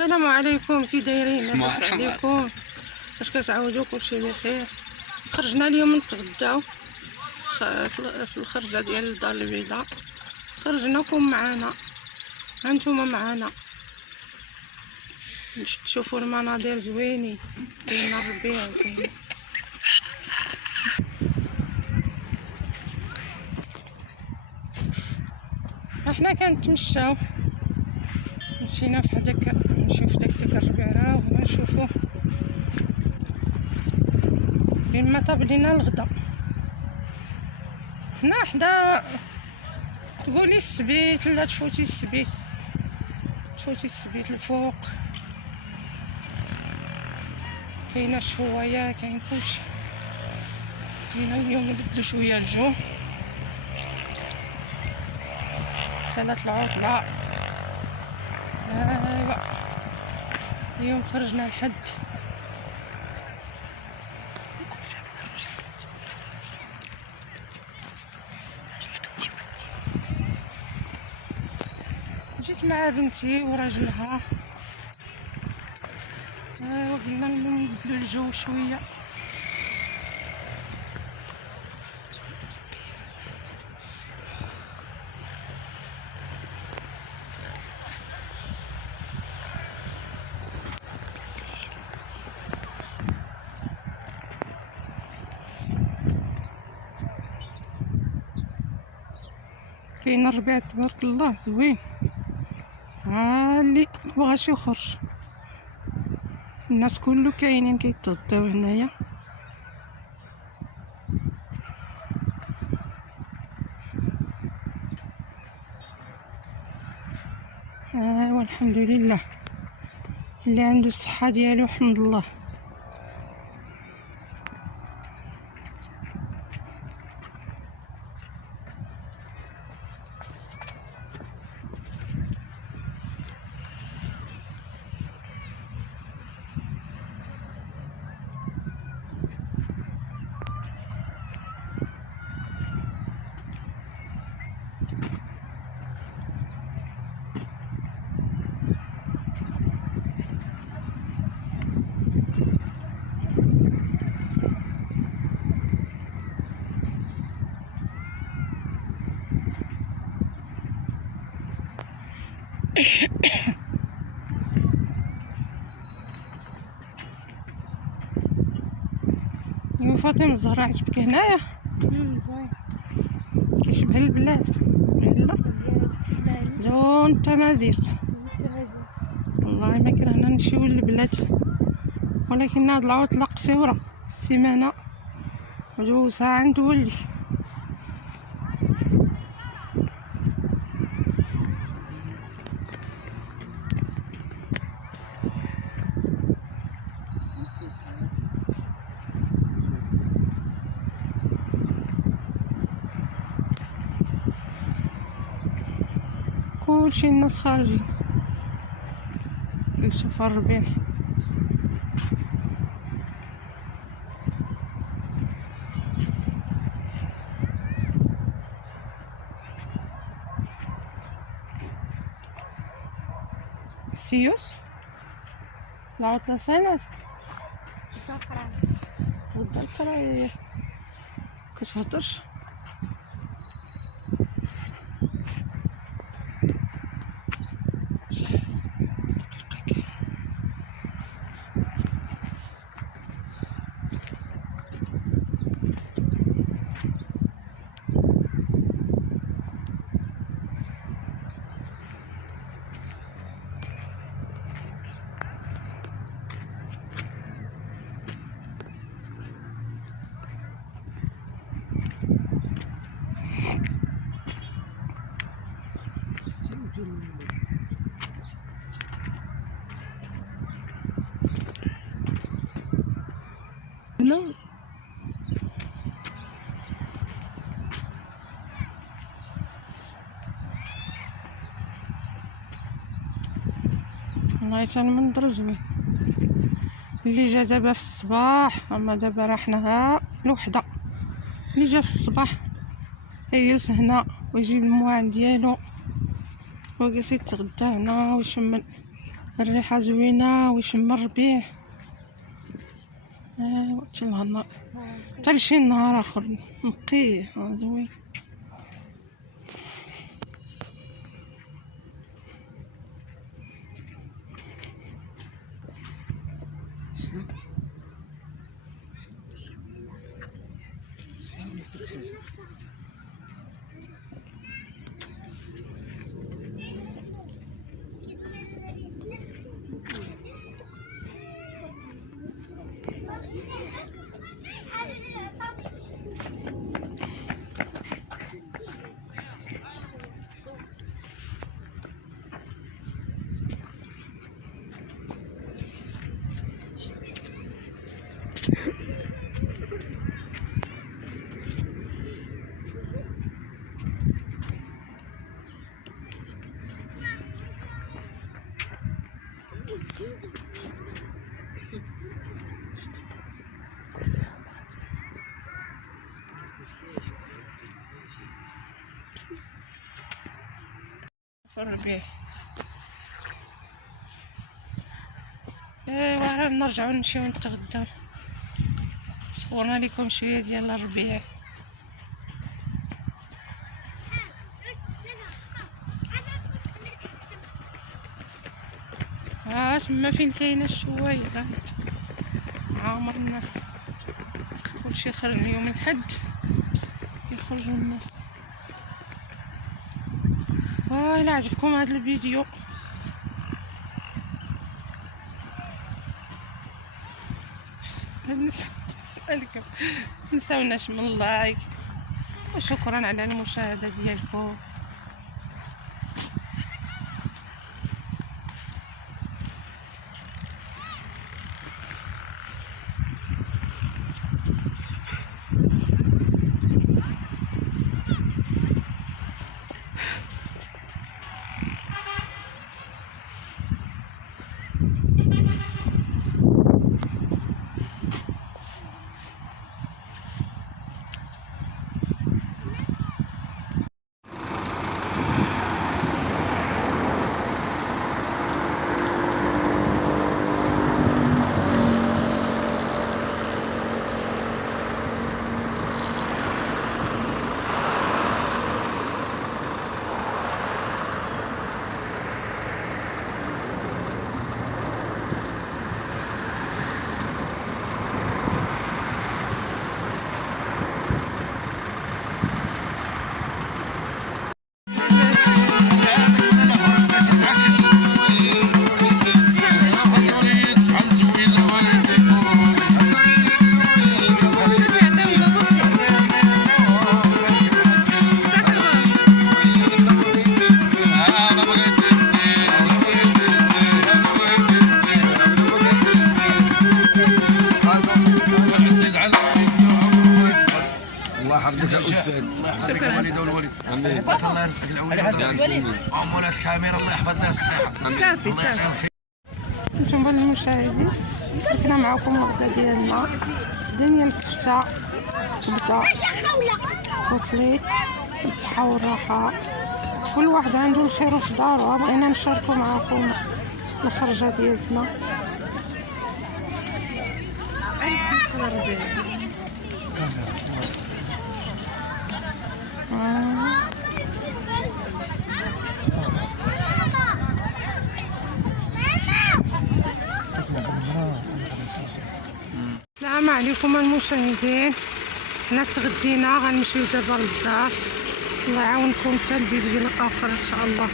السلام عليكم، كي دايرين؟ لاباس عليكم؟ اش كتعاودوا؟ كلشي بخير. خرجنا اليوم نتغداو في الخرجه ديال الدار البيضاء. خرجناكم معنا، هانتوما معنا تشوفوا المناظر زوينين. كاين الربيع وكاين احنا كنتمشاو، مشينا في هذاك، نمشيو في داك الربيع راه ونشوفوا بين ما طاب لينا الغدا. هنا حدا تقولي السبيت، لا تفوتي السبيت، تفوتي السبيت الفوق، كاينه الشوايه، كاين كلشي. جينا اليوم نبدلو شويه الجو، سالات العطله. ايوا اليوم خرجنا لحد جيت مع بنتي وراجلها. قلنا نبدلو الجو شويه. كاين الربيع تبارك الله زوين، اللي مبغاش يخرج. الناس كله كاينين كيتغداو هنايا. والحمد لله، اللي عنده الصحة ديالو حمد الله. يا فاطمه الزهراء عجبك هنايا؟ زوين، كيشبه البلاد. لا زون انت ما زرت والله، ما كرهنا نمشيو للبلاد، ولكن هاد العطله قصيره، السيمانه جوزها عند ولدي. كلشي الناس خارجين لشوف الربيع. سيوس العطلة سالات غدا القراية كتهضرش. هنا والله حتى المنظر زوين. اللي جا دابا في الصباح، اما دابا راه حناها الوحده، اللي جا في الصباح يجلس هنا ويجيب المواعن ديالو ويجلس يتغدى هنا ويشم الريحة زوينة ويشم الربيع. وقت النهار حتى شي نهار اخر نقي زوين. الربيع ايوا نرجعو نمشيو نتغداو. صورنا لكم شويه ديال الربيع. تما فين كاينه الشوايه عامر الناس، كلشي خرج اليوم الحد يخرجوا الناس. إلا عجبكم هذا الفيديو تنساوناش من اللايك، وشكرا على المشاهدة ديالكم. الله يحفظك يا استاذ. الله يحفظك الوالده والوالد. امين. الله يرزقك العون. عمولات كاميرا الله يحفظ لها الصحه. صافي صافي. نتوما المشاهدين شاركنا معكم الغدا ديالنا دنيا الكفته كبده كوتليت بالصحه والراحه. كل واحد عنده الخير في دارو. بغينا نشاركوا معكم الخرجه ديالنا. السلام عليكم المشاهدين. حنا تغدينا غنمشيو دابا للدار. الله يعاونكم حتى الفيديو الاخر ان شاء الله.